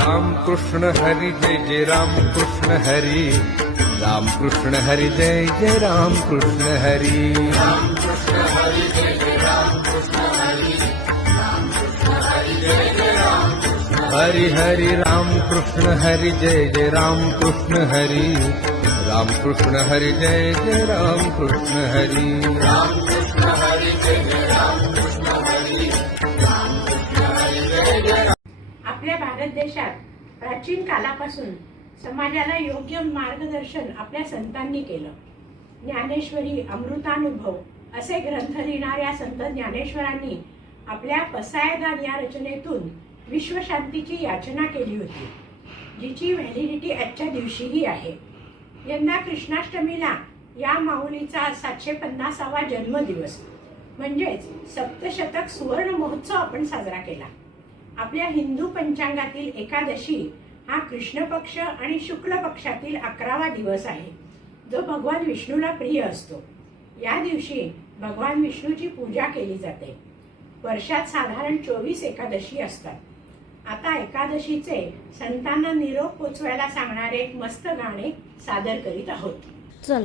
राम कृष्ण हरी जय जय राम कृष्ण हरी, राम कृष्ण हरी जय जय राम कृष्ण हरी, राम कृष्ण हरी जय जय राम कृष्ण हरी, राम कृष्ण हरी जय जय राम कृष्ण हरी, हरि राम कृष्ण हरी जय जय राम कृष्ण हरी, राम कृष्ण हरी जय जय राम कृष्ण हरी, राम कृष्ण हरी जय जय राम कृष्ण हरी, राम कृष्ण हरी जय जय राम. आपल्या भारत देशात प्राचीन कालापासून समाजाला योग्य मार्गदर्शन आपल्या संतांनी केलं. ज्ञानेश्वरी, अमृतानुभव असे ग्रंथ लिहिणाऱ्या संत ज्ञानेश्वरांनी आपल्या पसायदान या रचनेतून विश्वशांतीची याचना केली होती, जिची व्हॅलिडिटी आजच्या दिवशीही आहे. यंदा कृष्णाष्टमीला या माऊलीचा 750वा जन्मदिवस म्हणजेच सप्तशतक सुवर्ण महोत्सव आपण साजरा केला. आपल्या हिंदू पंचांगातील एकादशी हा कृष्ण पक्ष आणि शुक्ल पक्षातील 11वा दिवस आहे, जो भगवान विष्णूला प्रिय असतो. या दिवशी भगवान विष्णूची पूजा केली जाते. वर्षात साधारण 24 एकादशी असतात. आता एकादशीचे संतांना निरोप पोचवायला सांगणारे एक मस्त गाणे सादर करीत आहोत. चल